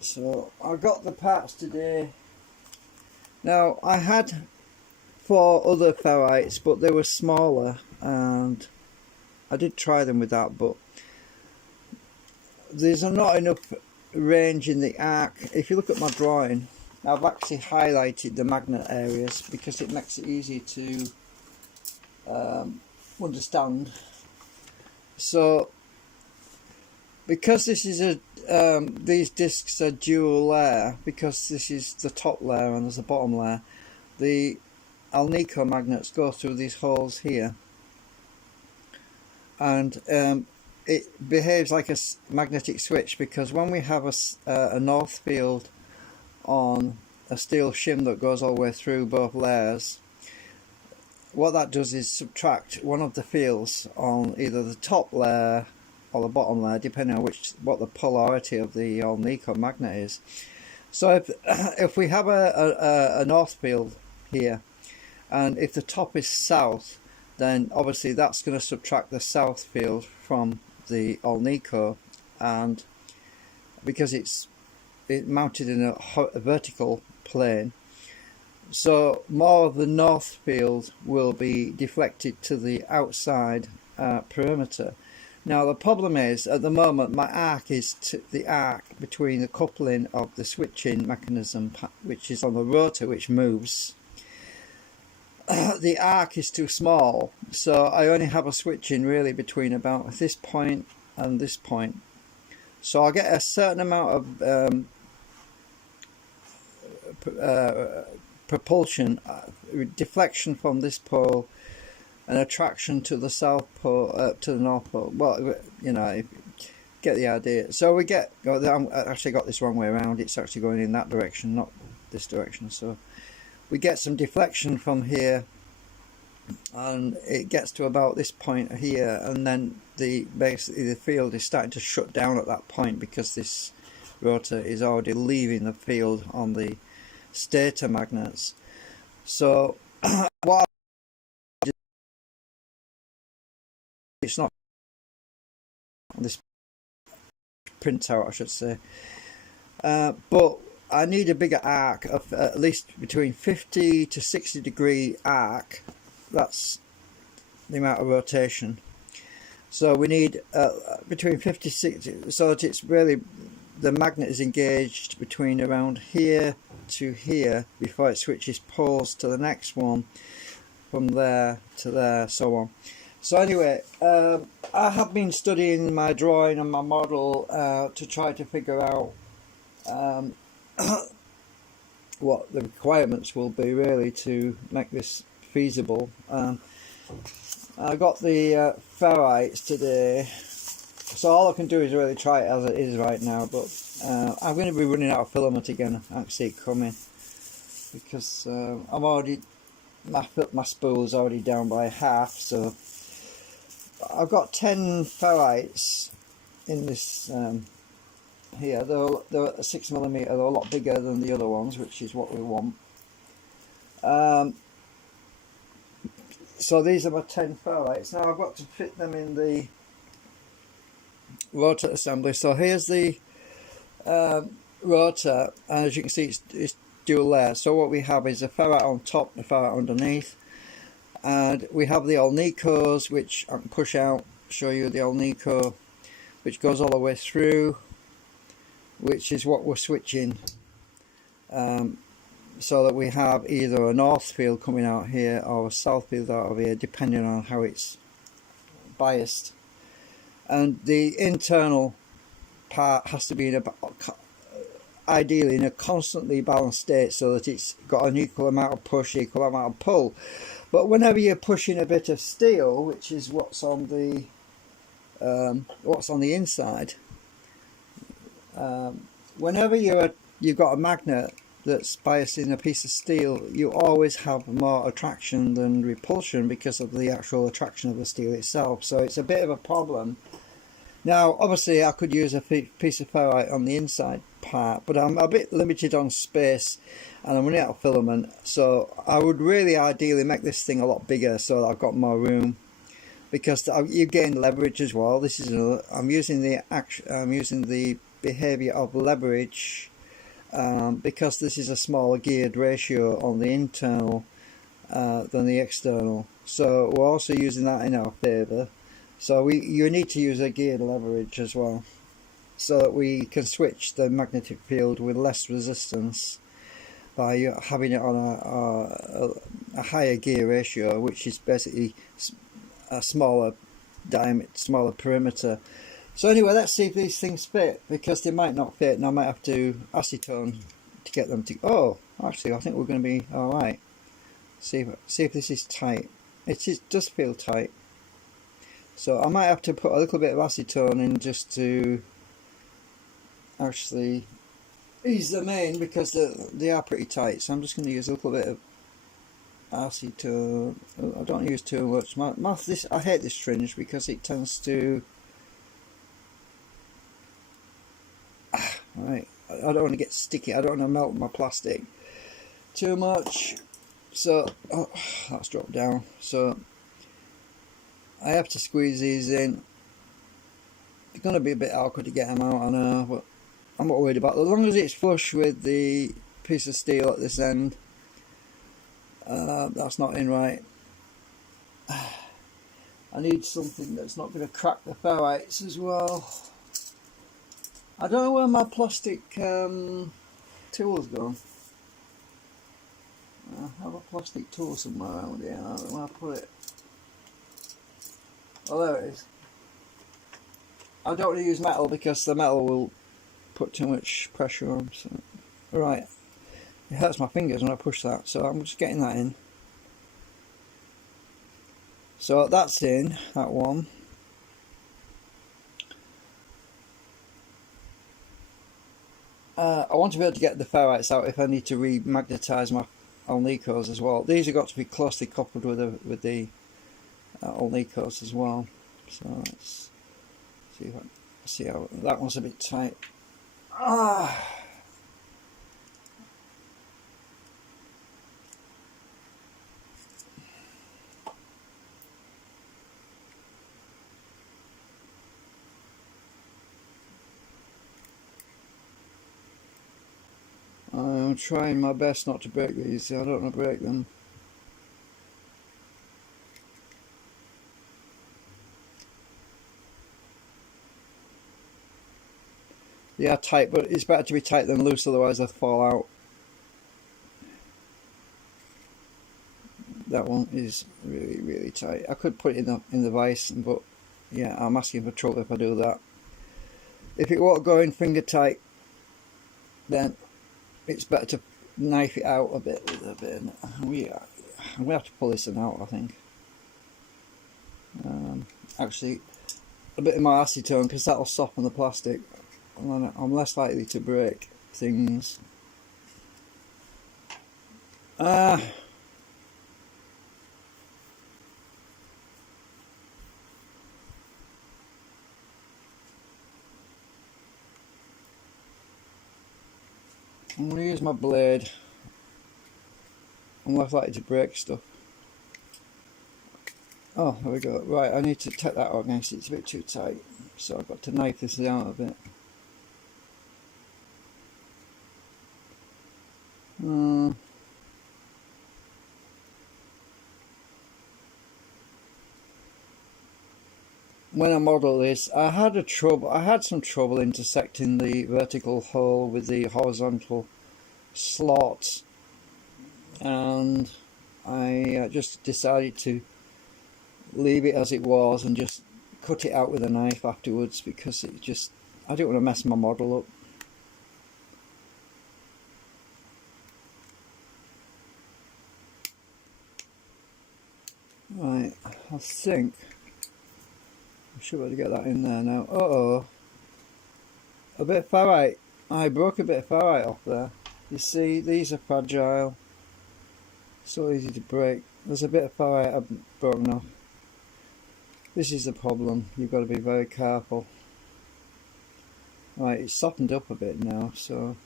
So I got the parts today. Now I had 4 other ferrites, but they were smaller, and I did try them with that, but there's not enough range in the arc. If you look at my drawing, I've actually highlighted the magnet areas because it makes it easy to understand. So because this is a these discs are dual layer, because this is the top layer and there's a bottom layer, the Alnico magnets go through these holes here, and it behaves like a magnetic switch, because when we have a north field on a steel shim that goes all the way through both layers, what that does is subtract one of the fields on either the top layer or the bottom layer, depending on what the polarity of the Alnico magnet is. So if we have a north field here, and if the top is south, then obviously that's going to subtract the south field from the Alnico, and because it's mounted in a vertical plane, so more of the north field will be deflected to the outside perimeter. Now the problem is, at the moment my arc is the arc between the coupling of the switching mechanism, which is on the rotor, which moves. The arc is too small, so I only have a switching really between about this point and this point. So I get a certain amount of propulsion, deflection from this pole, and attraction to the south pole, to the north pole. Well, you know, get the idea. So we get, I actually got this wrong way around, it's actually going in that direction, not this direction. So we get some deflection from here, and it gets to about this point here, and then basically the field is starting to shut down at that point, because this rotor is already leaving the field on the stator magnets. So what it's not this printout, I should say, but I need a bigger arc of at least between 50 to 60 degree arc. That's the amount of rotation. So we need between 50 to 60, so that it's really, the magnet is engaged between around here to here before it switches poles to the next one, from there to there, so on. So anyway, I have been studying my drawing and my model to try to figure out what the requirements will be really to make this feasible. I got the ferrites today, so all I can do is really try it as it is right now, but I'm going to be running out of filament again. I can see it coming, because I'm already, my spool's already down by half. So I've got 10 ferrites in this here. They're 6mm, they're a lot bigger than the other ones, which is what we want. So these are my 10 ferrites. Now I've got to fit them in the rotor assembly. So here's the rotor, and as you can see it's dual layer. So what we have is a ferrite on top and a ferrite underneath, and we have the Alnicos, which I can push out, show you the Alnico, which goes all the way through, which is what we're switching, so that we have either a north field coming out here or a south field out of here, depending on how it's biased. And the internal part has to be ideally in a constantly balanced state, so that it's got an equal amount of push, equal amount of pull. But whenever you're pushing a bit of steel, which is what's on the inside, whenever you've got a magnet that's biased in a piece of steel, you always have more attraction than repulsion because of the actual attraction of the steel itself. So it's a bit of a problem. Now obviously I could use a piece of ferrite on the inside part, but I'm a bit limited on space and I'm running out of filament, so I would really ideally make this thing a lot bigger so that I've got more room, because you gain leverage as well. This is I'm using the behaviour of leverage, because this is a smaller geared ratio on the internal than the external. So we're also using that in our favour. So you need to use a geared leverage as well, so that we can switch the magnetic field with less resistance by having it on a higher gear ratio, which is basically a smaller diameter, smaller perimeter. So anyway, let's see if these things fit, because they might not fit, and I might have to acetone to get them to. Oh, actually, I think we're going to be all right. See if this is tight. It does feel tight. So I might have to put a little bit of acetone in just to actually ease them in, because they are pretty tight. So I'm just going to use a little bit of acetone. I don't use too much. I hate this fringe because it tends to. Right, I don't want to get sticky. I don't want to melt my plastic too much. So that's dropped down. So I have to squeeze these in. It's going to be a bit awkward to get them out, I know, but I'm not worried about it. As long as it's flush with the piece of steel at this end, that's not in right. I need something that's not going to crack the ferrites as well. I don't know where my plastic tool's gone. I have a plastic tool somewhere around here. I don't know where I put it. Oh, there it is. I don't want to use metal because the metal will put too much pressure on. So. Right, it hurts my fingers when I push that, so I'm just getting that in. So that's in, that one. I want to be able to get the ferrites out if I need to remagnetise my Alnicos as well. These have got to be closely coupled with the Alnicos as well. So let's see how that one's a bit tight. I'm trying my best not to break these. I don't want to break them. They are tight, but it's better to be tight than loose, otherwise they'll fall out. That one is really, really tight. I could put it in the vise, but yeah, I'm asking for trouble if I do that. If it won't go in finger tight, then it's better to knife it out a bit with a bit. I'm going to have to pull this one out, I think. Actually, a bit of my acetone, because that'll soften the plastic, and then I'm less likely to break things. I'm going to use my blade. I'm less likely to break stuff. Oh, there we go. Right, I need to take that out against it. It's a bit too tight. So I've got to knife this out a bit. When I modelled this, I had some trouble intersecting the vertical hole with the horizontal slot, and I just decided to leave it as it was and just cut it out with a knife afterwards, because I didn't want to mess my model up. Right, I think I should be able to get that in there now. Uh-oh. A bit of ferrite. I broke a bit of ferrite off there. You see, these are fragile. So easy to break. There's a bit of ferrite I've broken off. This is the problem. You've got to be very careful. Right, it's softened up a bit now, so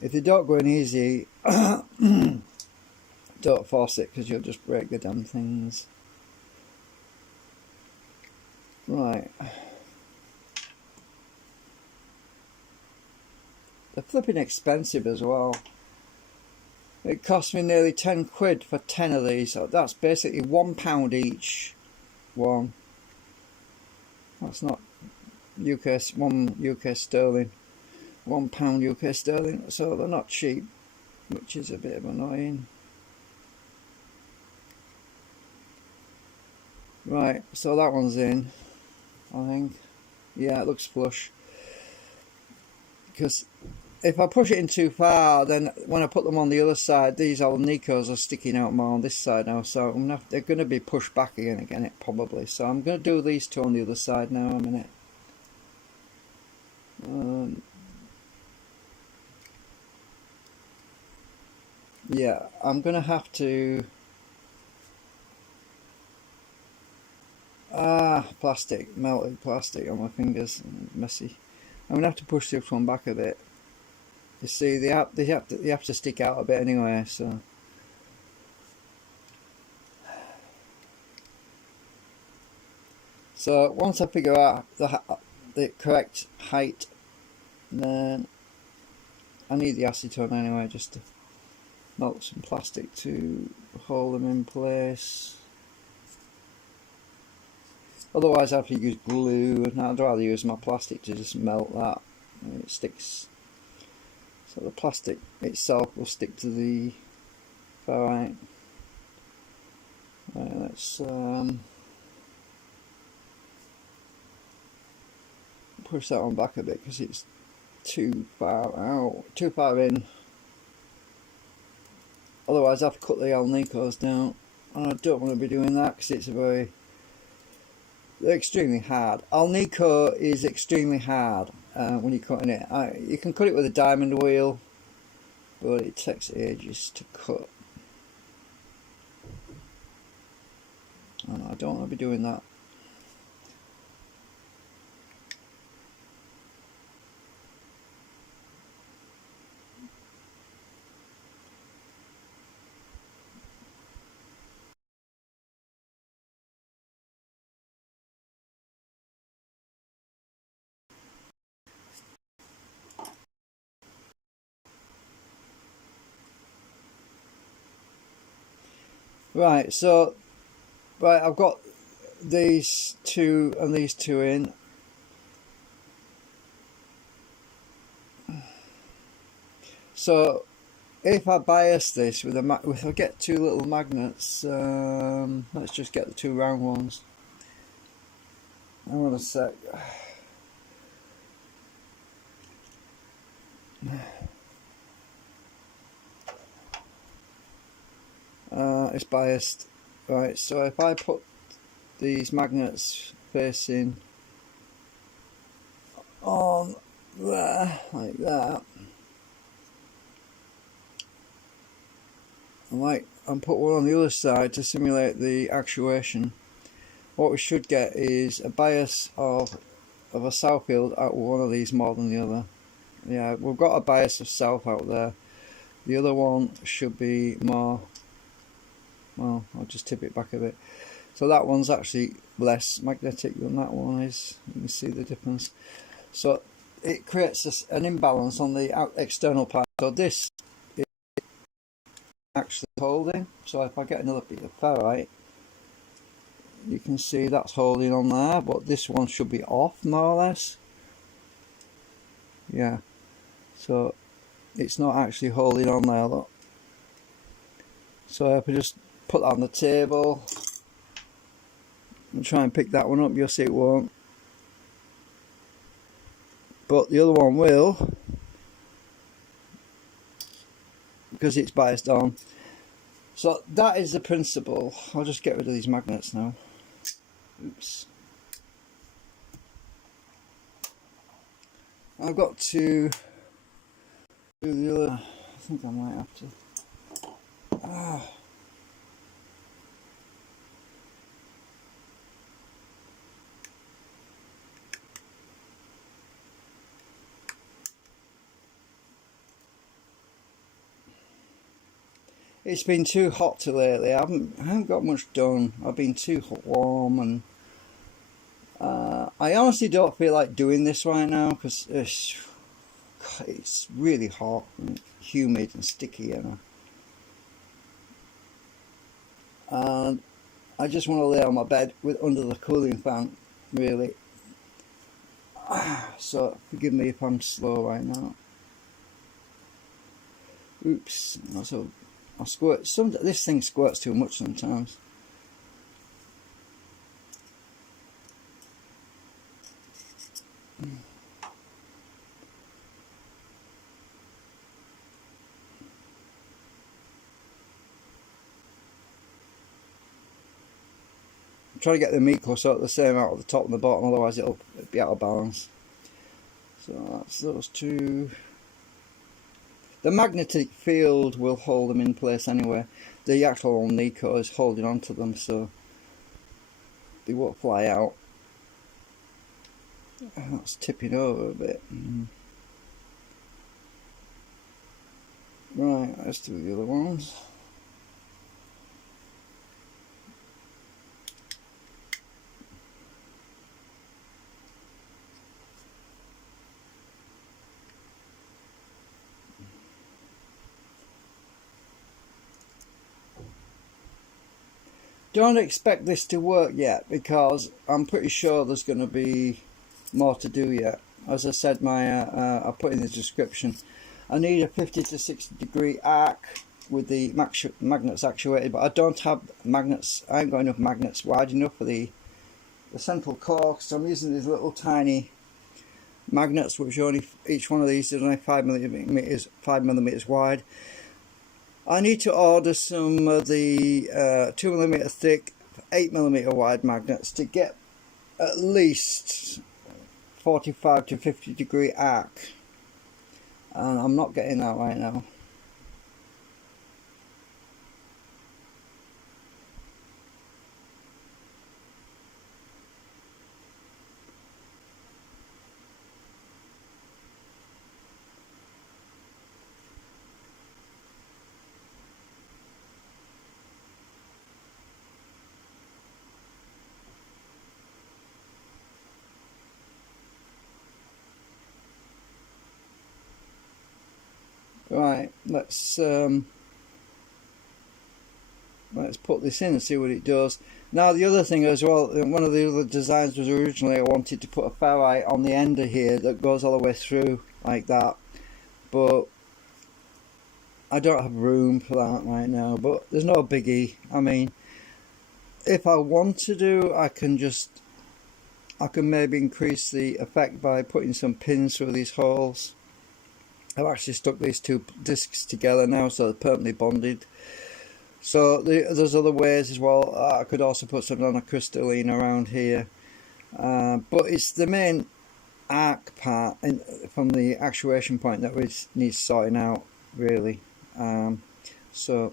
if they don't go in easy, don't force it, because you'll just break the damn things. Right. They're flipping expensive as well. It cost me nearly 10 quid for 10 of these, so that's basically £1 each one. That's not UK, one UK sterling, £1 UK sterling, so they're not cheap, which is a bit of annoying. Right, so that one's in, I think. Yeah, it looks flush. Because if I push it in too far, then when I put them on the other side, these old Nikos are sticking out more on this side now, so they're going to be pushed back again, probably. So I'm going to do these two on the other side now a minute. Yeah, I'm going to have to... plastic, melted plastic on my fingers, messy. I'm going to have to push this one back a bit. You see, they have to stick out a bit anyway, so... So once I figure out the correct height, then I need the acetone anyway, just to melt some plastic to hold them in place. Otherwise I have to use glue, and I'd rather use my plastic to just melt that, and it sticks. So the plastic itself will stick to the ferrite. Let's push that one back a bit because it's too far out, too far in. Otherwise I have to cut the Alnicos down, and I don't want to be doing that because it's they're extremely hard. Alnico is extremely hard when you're cutting it. You can cut it with a diamond wheel, but it takes ages to cut. And I don't want to be doing that. Right, so I've got these two and these two in. So if I bias this with if I get two little magnets, let's just get the two round ones. Hang on a sec. It's biased. Right, so if I put these magnets facing on there, like that, and put one on the other side to simulate the actuation, what we should get is a bias of a south field out one of these more than the other. Yeah, we've got a bias of south out there. The other one should be more, well, I'll just tip it back a bit. So that one's actually less magnetic than that one is. You can see the difference. So it creates an imbalance on the external part. So this is actually holding. So if I get another bit of ferrite, you can see that's holding on there, but this one should be off more or less. Yeah, so it's not actually holding on there, look. So if I just put that on the table and try and pick that one up, you'll see it won't, but the other one will, because it's biased on. So that is the principle. I'll just get rid of these magnets now. Oops. I've got to do the other. I think I might have to. It's been too hot lately. I haven't got much done. I've been too warm, and I honestly don't feel like doing this right now because it's really hot and humid and sticky, and I just want to lay on my bed with under the cooling fan, really. So forgive me if I'm slow right now. Oops. So I squirt. This thing squirts too much sometimes. Try to get the meat crust out the same out of the top and the bottom, otherwise it'll be out of balance. So that's those two. The magnetic field will hold them in place anyway. The actual Nico is holding on to them, so they won't fly out. That's tipping over a bit. Right, let's do the other ones. Don't expect this to work yet, because I'm pretty sure there's going to be more to do yet. As I said, I put in the description, I need a 50 to 60 degree arc with the magnets actuated, but I don't have magnets. I ain't got enough magnets wide enough for the central core, so I'm using these little tiny magnets, which only, each one of these is only 5 millimeters wide. I need to order some of the 2mm thick 8mm wide magnets to get at least 45 to 50 degree arc, and I'm not getting that right now. Right, let's put this in and see what it does. Now the other thing as well, one of the other designs was originally I wanted to put a ferrite on the end of here that goes all the way through like that, but I don't have room for that right now. But there's no biggie. I mean, if I want to do, I can maybe increase the effect by putting some pins through these holes. I've actually stuck these two discs together now, so they're permanently bonded. So there's other ways as well. I could also put something on a crystalline around here, but it's the main arc part from the actuation point that needs sorting out, really. So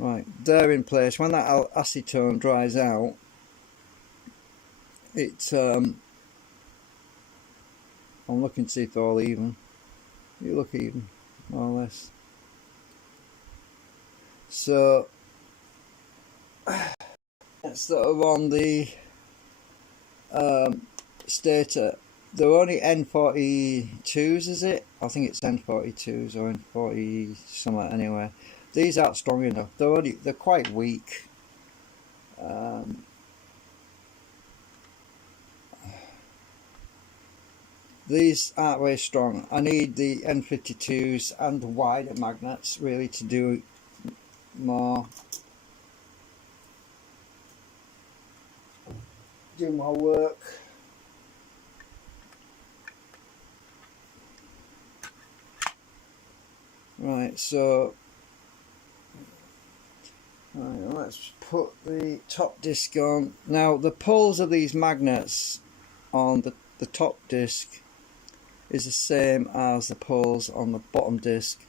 right, they're in place. When that acetone dries out, it's I'm looking to see if they're all even. You look even, more or less. So that's that are on the Stator. They're only N42s, is it? I think it's N42s or N40 somewhere. Anyway, these aren't strong enough. They're quite weak. These aren't very strong. I need the N52s and the wider magnets really to do more work. Right, so let's put the top disc on. Now the poles of these magnets on the top disc is the same as the poles on the bottom disc.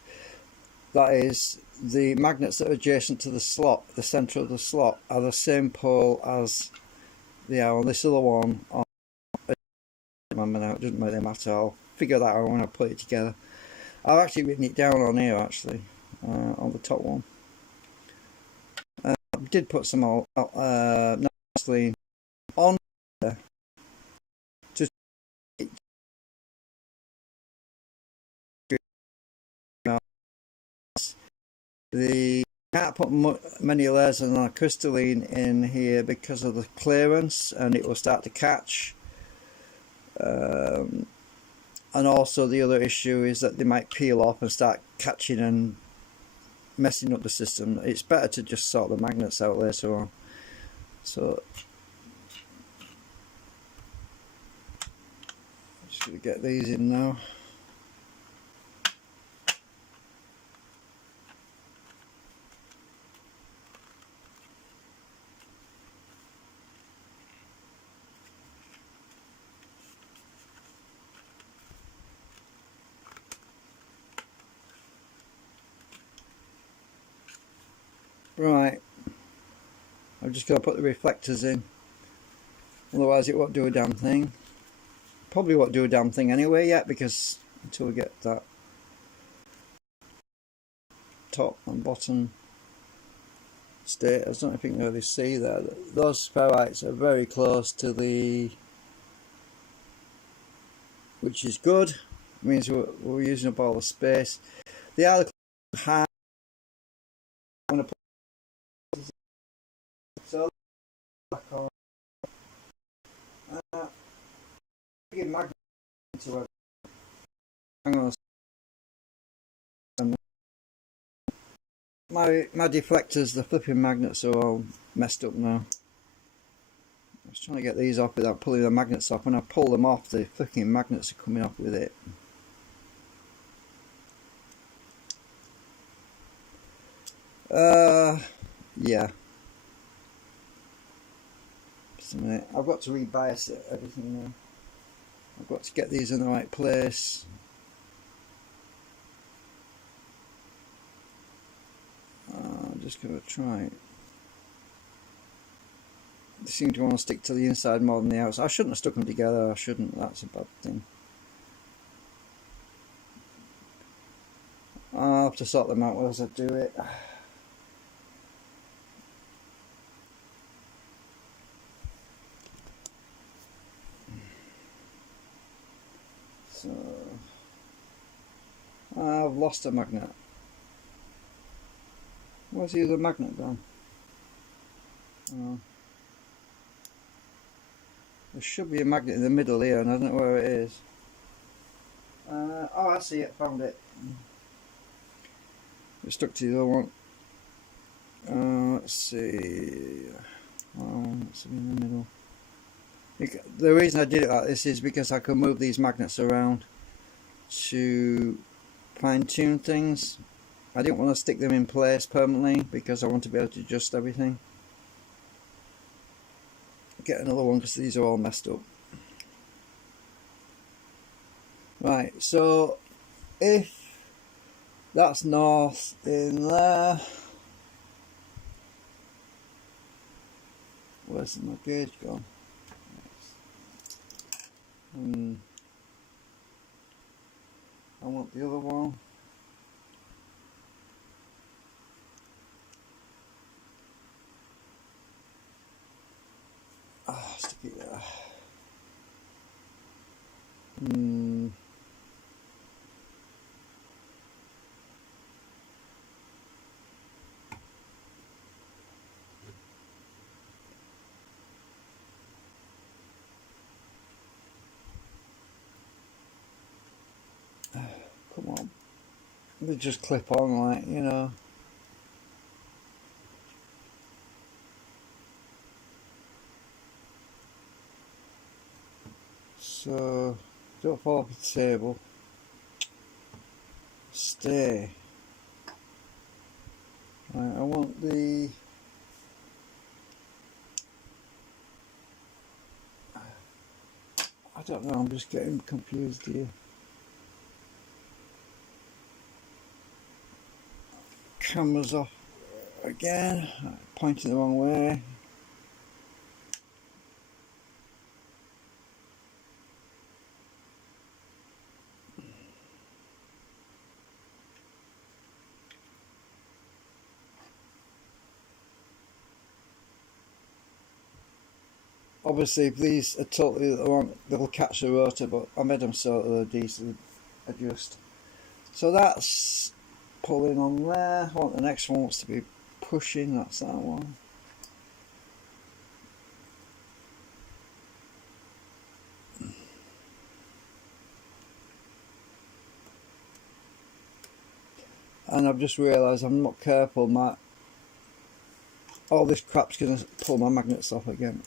That is, the magnets that are adjacent to the slot, the centre of the slot, are the same pole as they are on this other one. It doesn't really matter. I'll figure that out when I put it together. I've actually written it down on here, actually, on the top one. I did put some nicely on there. the can't put many layers on a crystalline in here because of the clearance, and it will start to catch. And also the other issue is that they might peel off and start catching and messing up the system. It's better to just sort the magnets out later on. So I'm just going to get these in now. Right, I'm just going to put the reflectors in, otherwise it won't do a damn thing. Probably won't do a damn thing anyway yet, because until we get that top and bottom stators, I don't know if you can really see there, those ferrites are very close to the, which is good, it means we're using up all the space. The other high, I'm going to put so back on. Give magnet to it. Hang on. My deflectors, the flipping magnets are all messed up now. I was trying to get these off without pulling the magnets off. When I pull them off, the flipping magnets are coming off with it. Yeah. Just a minute. I've got to rebias everything now. I've got to get these in the right place. I'm just going to try it. They seem to want to stick to the inside more than the outside. I shouldn't have stuck them together, I shouldn't, that's a bad thing. I'll have to sort them out as I do it. So, I've lost a magnet. Where's the other magnet gone? Oh. There should be a magnet in the middle here, and I don't know where it is. Oh, I see it, found it. It's stuck to the other one. Let's see. Oh, it's in the middle. The reason I did it like this is because I can move these magnets around to fine tune things. I didn't want to stick them in place permanently because I want to be able to adjust everything. Get another one because these are all messed up. Right, so if that's north in there, where's my gauge gone? I want the other one. Stick it there. Come on. They just clip on, like, you know. So, don't fall off the table. Stay. Right, I want the... I don't know, I'm just getting confused here. Camera's off again, pointing the wrong way. Obviously, if these are totally wrong, they'll catch the rotor, but I made them so that they'll easily adjust. So that's pulling on there. I want the next one wants to be pushing, that's that one. And I've just realised I'm not careful, all this crap's going to pull my magnets off again.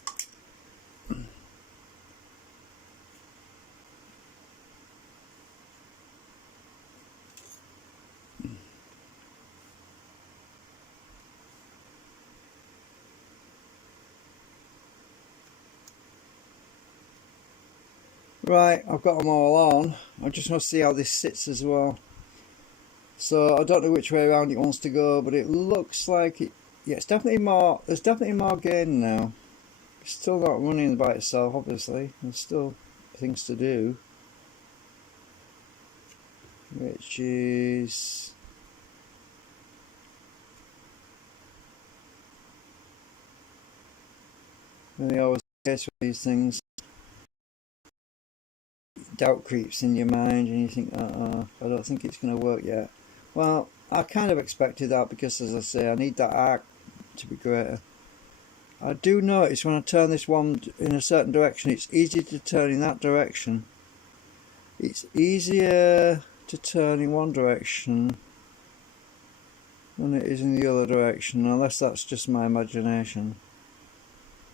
Right, I've got them all on. I just want to see how this sits as well. So I don't know which way around it wants to go, but it looks like it. Yeah, it's definitely more. There's definitely more gain now. It's still not running by itself, obviously. There's still things to do, which is really always the case with these things. Doubt creeps in your mind, and you think, I don't think it's going to work yet. Well, I kind of expected that because, as I say, I need that arc to be greater. I do notice when I turn this one in a certain direction, it's easier to turn in that direction. It's easier to turn in one direction than it is in the other direction, unless that's just my imagination.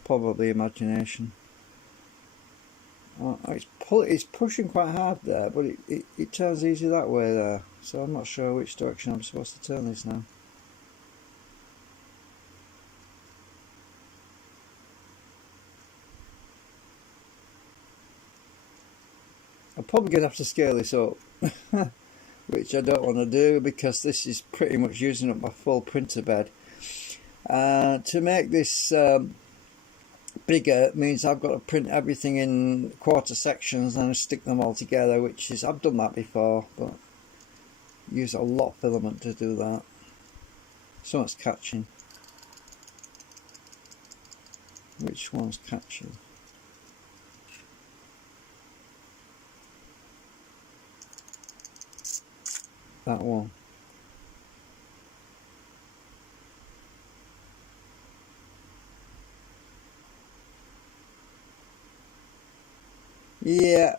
Probably imagination. It's pushing quite hard there, but it turns easy that way there. So I'm not sure which direction I'm supposed to turn this now. I'm probably going to have to scale this up, which I don't want to do because this is pretty much using up my full printer bed. To make this bigger means I've got to print everything in quarter sections and stick them all together, which is, I've done that before, but use a lot of filament to do that. So it's catching. Which one's catching? That one. Yeah,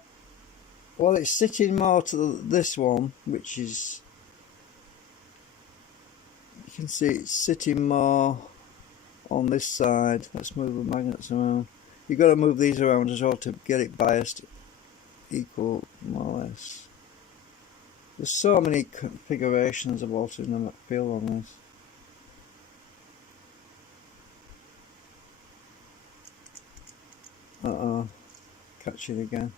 well, it's sitting more to this one, which is, you can see it's sitting more on this side. Let's move the magnets around. You've got to move these around as well to get it biased equal, more or less. There's so many configurations of altering the field on this. Catching again.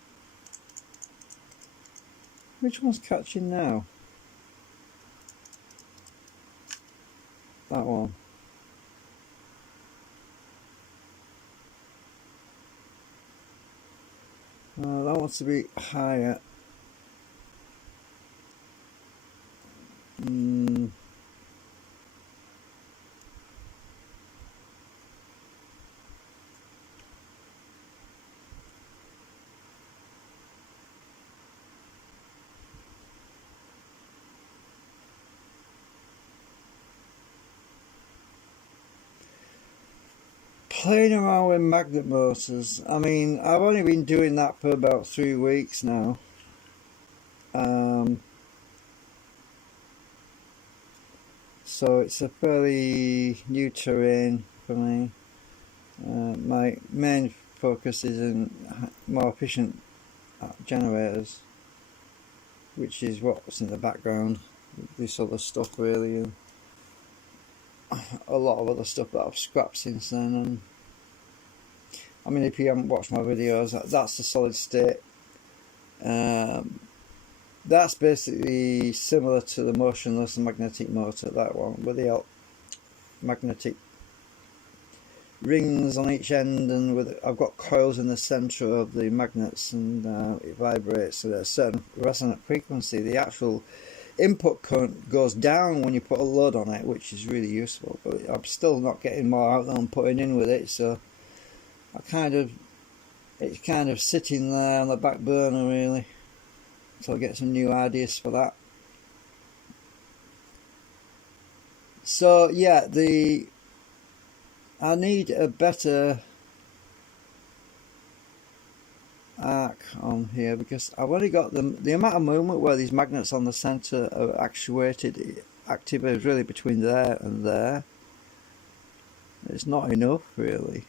Which one's catching now? That one. That wants to be higher. Playing around with magnet motors. I mean, I've only been doing that for about 3 weeks now. So it's a fairly new terrain for me. My main focus is in more efficient generators, which is what's in the background. This other stuff really, and a lot of other stuff that I've scrapped since then. And I mean, if you haven't watched my videos, that's the solid state. That's basically similar to the motionless magnetic motor, that one, with the magnetic rings on each end, and I've got coils in the centre of the magnets, and it vibrates at a certain resonant frequency. The actual input current goes down when you put a load on it, which is really useful, but I'm still not getting more out than I'm putting in with it, so it's kind of sitting there on the back burner really, so I'll get some new ideas for that. So yeah, I need a better arc on here, because I've only got the amount of movement where these magnets on the center are actuated, active, is really between there and there. It's not enough, really.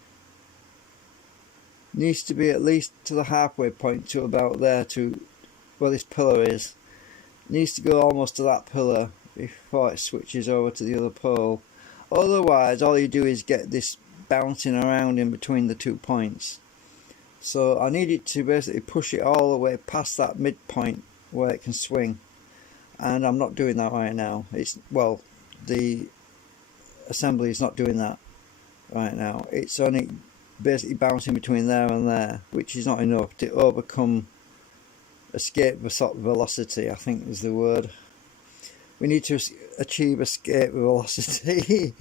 Needs to be at least to the halfway point, to about there, to where this pillar is. Needs to go almost to that pillar before it switches over to the other pole. Otherwise, all you do is get this bouncing around in between the 2 points. So I need it to basically push it all the way past that midpoint where it can swing, and I'm not doing that right now. Well, the assembly is not doing that right now. It's only basically bouncing between there and there, which is not enough to overcome escape velocity, I think is the word. We need to achieve escape velocity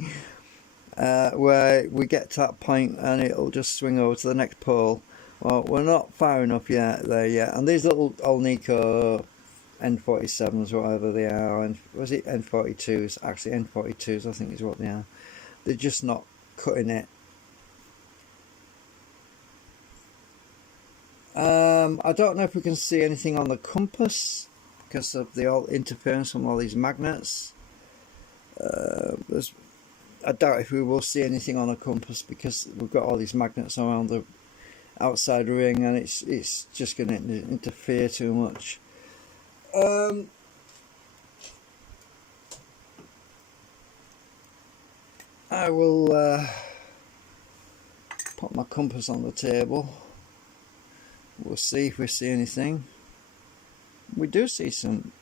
where we get to that point and it'll just swing over to the next pole. Well, we're not far enough there yet. And these little Alnico N47s, whatever they are, and was it N42s? Actually, N42s, I think is what they are. They're just not cutting it. I don't know if we can see anything on the compass because of the interference from all these magnets. I doubt if we will see anything on the compass because we've got all these magnets around the outside ring, and it's just going to interfere too much. I will put my compass on the table. We'll see if we see anything. We do see something.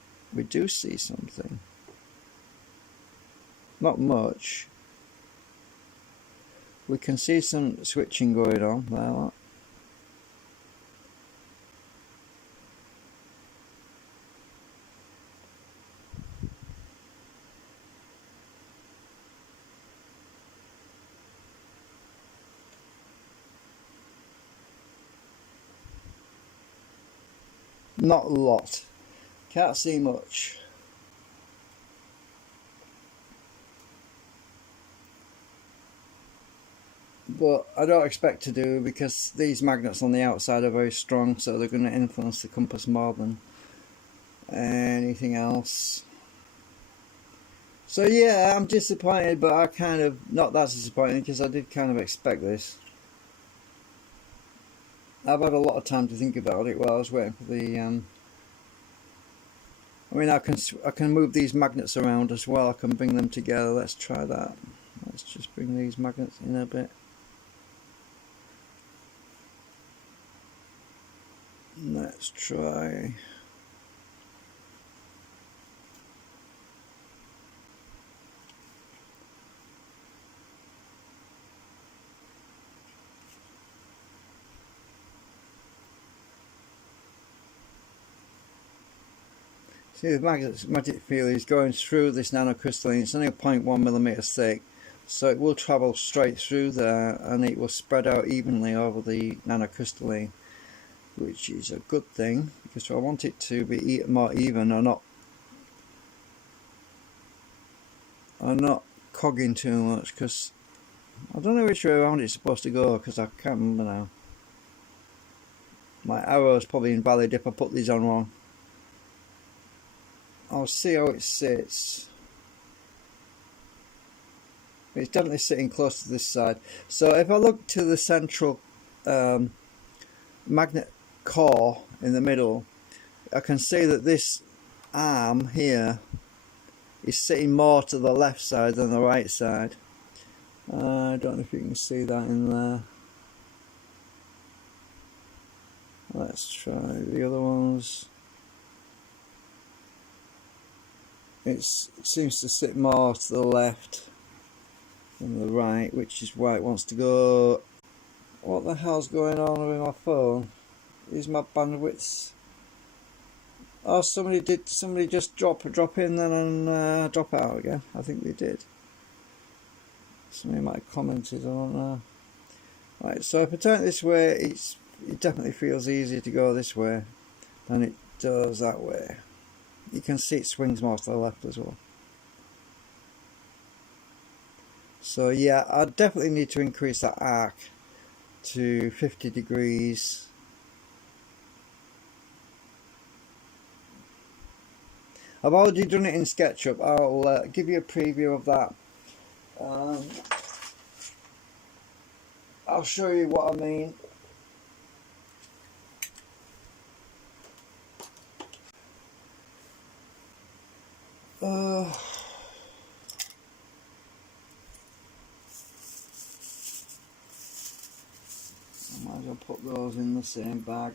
Not much. We can see some switching going on there. Not a lot. Can't see much. But I don't expect to do, because these magnets on the outside are very strong, so they're going to influence the compass more than anything else. So yeah, I'm disappointed, but I kind of not that disappointed because I did kind of expect this. I've had a lot of time to think about it while I was waiting for the I mean, I can move these magnets around as well. I can bring them together. Let's try that. Let's just bring these magnets in a bit. Let's try. See, the magnetic field is going through this nanocrystalline. It's only a 0.1 millimeter thick, so it will travel straight through there, and it will spread out evenly over the nanocrystalline, which is a good thing, because I want it to be more even, or not cogging too much, because I don't know which way around it's supposed to go, because I can't remember now. My arrow is probably invalid if I put these on wrong. I'll see how it sits. It's definitely sitting close to this side. So if I look to the central magnet core in the middle, I can see that this arm here is sitting more to the left side than the right side. I don't know if you can see that in there. Let's try the other ones. It seems to sit more to the left than the right, which is why it wants to go. What the hell's going on with my phone? Is my bandwidth? Oh, somebody just drop in then and drop out again. I think they did. Somebody might have commented, I don't know. Right, so if I turn it this way, it definitely feels easier to go this way than it does that way. You can see it swings more to the left as well. So yeah, I definitely need to increase that arc to 50 degrees. I've already done it in Sketchup. I'll give you a preview of that. I'll show you what I mean. I might as well put those in the same bag.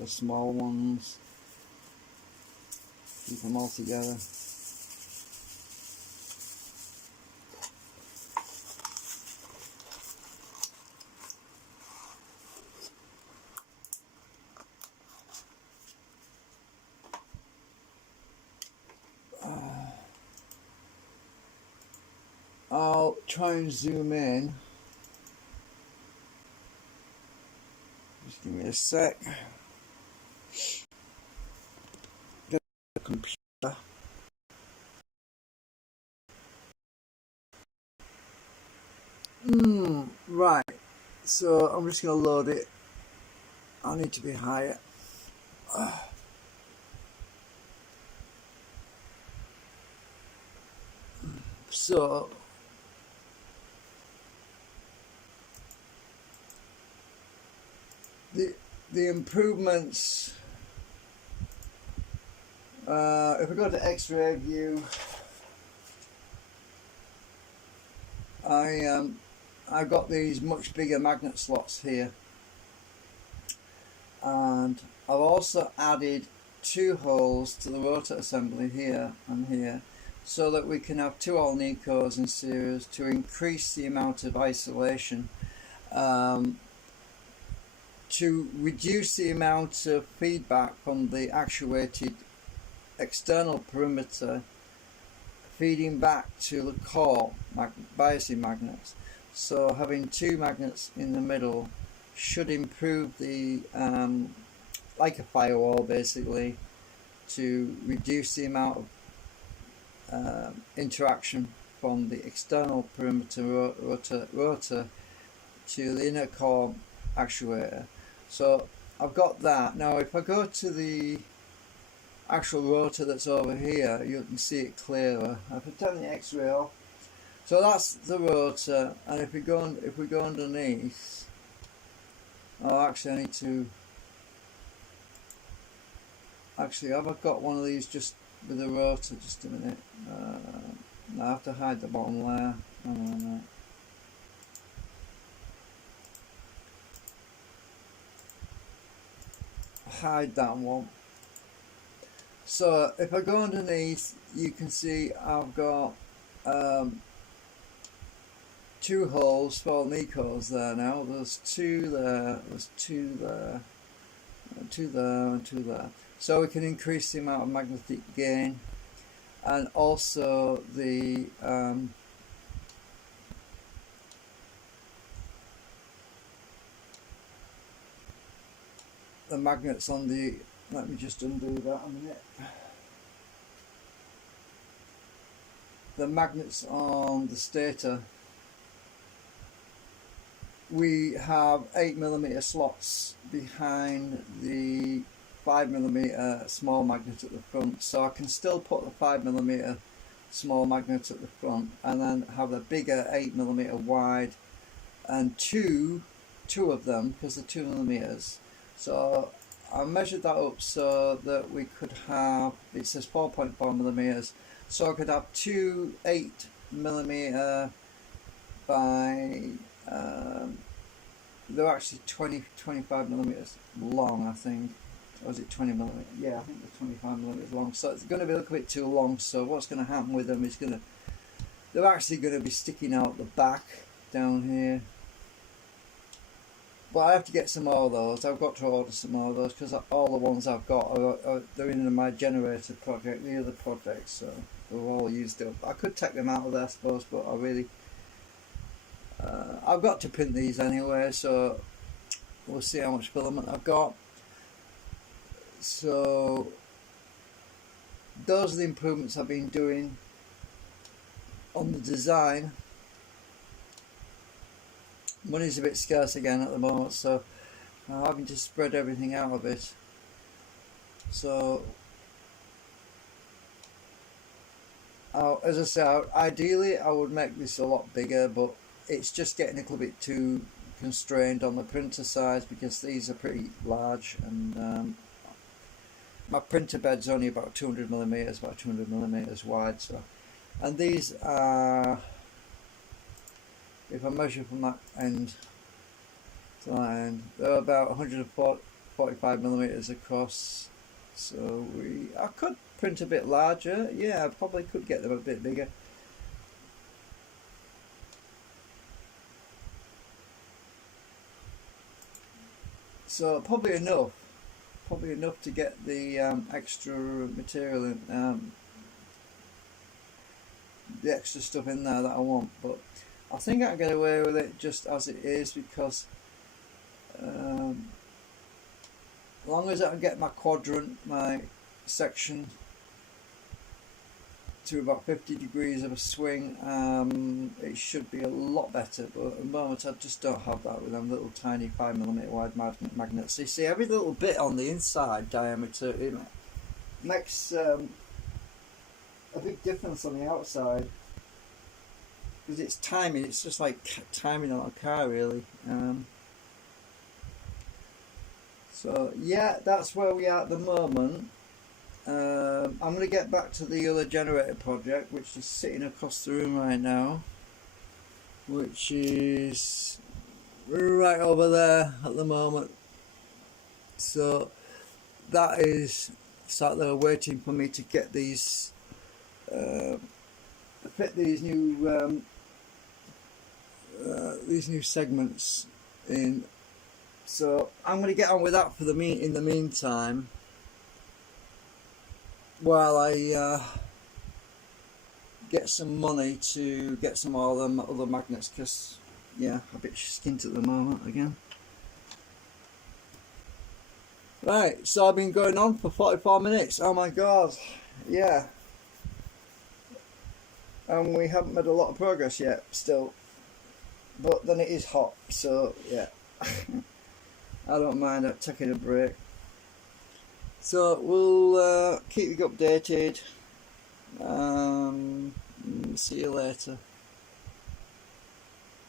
The small ones. Keep them all together. I'll try and zoom in. Just give me a sec. Get the computer. Right. So I'm just going to load it. I need to be higher. So the improvements. If we go to Xray View, I got these much bigger magnet slots here, and I've also added 2 holes to the rotor assembly here and here, so that we can have 2 Alnicos in series to increase the amount of isolation, to reduce the amount of feedback from the actuated external perimeter feeding back to the core biasing magnets. So having 2 magnets in the middle should improve the like a firewall basically, to reduce the amount of interaction from the external perimeter rotor to the inner core actuator. So I've got that. Now if I go to the actual rotor that's over here, you can see it clearer. If I turn the X-ray off, so that's the rotor, and if we go underneath, oh actually I need to, actually have I got one of these just with the rotor, just a minute, I have to hide the bottom layer, no. Hide that one. So if I go underneath, you can see I've got 2 holes for Alnicos there now. There's 2 there, there's 2 there, 2 there, and 2 there. So we can increase the amount of magnetic gain, and also the magnets on the, let me just undo that a minute. The magnets on the stator, we have 8mm slots behind the 5mm small magnet at the front, so I can still put the 5mm small magnet at the front and then have a bigger 8mm wide, and two of them, because they're 2mm. So I measured that up so that we could have, it says 4.4mm, so I could have 2 8mm by they're actually 25mm long, I think. Or is it 20mm? Yeah, I think they're 25mm long. So it's going to be a little bit too long. So what's going to happen with them is they're actually going to be sticking out the back down here. But I have to get some more of those. I've got to order some more of those, because all the ones I've got they're in my generator project, the other projects, so they're all used up. I could take them out of there, I suppose, but I really I've got to print these anyway, so we'll see how much filament I've got. So those are the improvements I've been doing. on the design. Money's a bit scarce again at the moment, so I'm having to spread everything out a bit. So as I say, ideally I would make this a lot bigger, but it's just getting a little bit too constrained on the printer size because these are pretty large, and my printer bed's only about 200 millimeters, about 200 millimeters wide. So, and these are, if I measure from that end to that end, they're about 145 millimeters across. So I could print a bit larger. Yeah, I probably could get them a bit bigger. So probably enough to get the extra material in, the extra stuff in there that I want. But I think I can get away with it just as it is, because as long as I can get my quadrant, my section, to about 50 degrees of a swing, it should be a lot better. But at the moment I just don't have that with them little tiny 5mm wide magnets. So you see, every little bit on the inside diameter, it makes a big difference on the outside, because it's timing. It's just like timing on a car, really. So yeah, that's where we are at the moment. I'm going to get back to the other generator project, which is sitting across the room right now, which is right over there at the moment. So that is sat there waiting for me to get these fit these new segments in. So I'm going to get on with that for in the meantime, while I get some money to get some other magnets, because yeah, a bit skint at the moment again. Right, so I've been going on for 44 minutes. Oh my god, yeah. And we haven't made a lot of progress yet still, but then it is hot, so yeah. I don't mind taking a break. So we'll keep you updated. See you later.